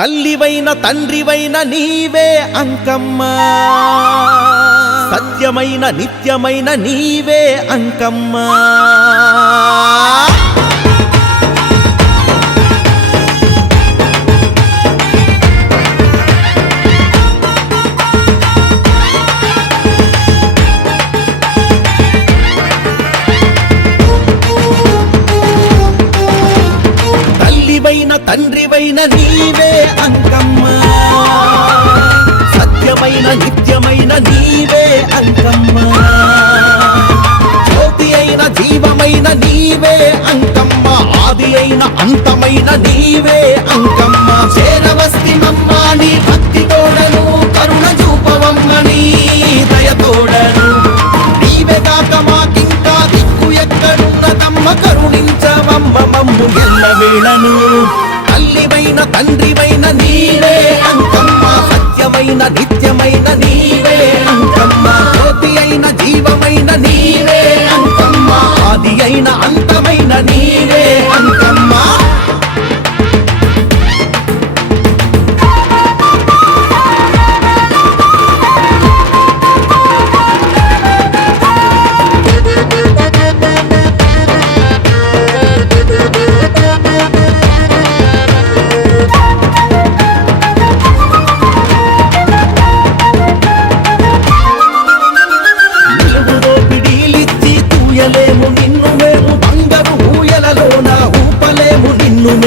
తల్లివైన తండ్రివైన నీవే అంకమ్మ. సత్యమైన నిత్యమైన నీవే అంకమ్మ. నిత్యమైన నీవే అంకమ్మ సత్యమైన నిత్యమైన నీవే అంకమ్మ జ్యోతి అయిన జీవమైన నీవే అంకమ్మ ఆది అయిన అంతమైన నీవే అంకమ్మ చేరవస్తి మమ్మ నీ భక్తి తోడను కరుణ చూపవమ్మ నీ దయ తోడను. నీవే కాక మాకింకా దిక్కు ఎక్కడున్నదమ్మ కరుణించవమ్మ మమ్ము ఎల్ల వేళను తల్లివైన తండ్రివైన నీవే అంకమ్మ. సత్యమైన నిత్యమైన నీవే అంకమ్మ. జ్యోతి అయిన జీవమైన నీవే అంకమ్మ. ఆది అయిన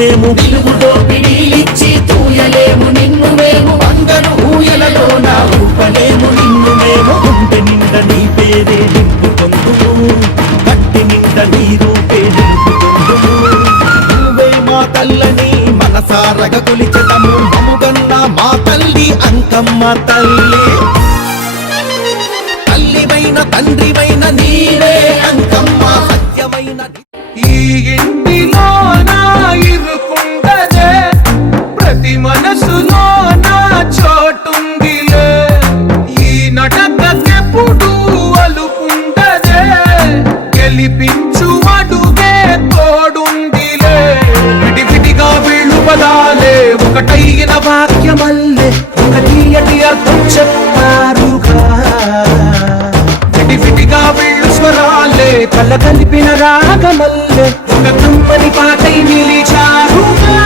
నిన్ను మేము నిలువులో తూయలేము నిన్ను మేము అందరు ఊయలలో నా ఊపలేము నిన్ను మేము గుండె నిండ నీ పేరే నింపుకొందుము కట్టి నిండ నీ రూపే నింపుకొందుము నువ్వే మా తల్లని మనసారగ కొలిచటము అముగన్న మా తల్లి అంకమ్మ తల్లి. తల్లివైన తండ్రివైన నీవే అంకమ్మ సత్యమైన ఈ ఒకటైన వాక్యమల్లే ఒక తీయటి అర్థం చెప్పారుగా విడివిడిగా వీళ్ళు స్వరాలే కల కలిపిన రాగమల్లే ఒక కమ్మని పాటై నిలిచారుగా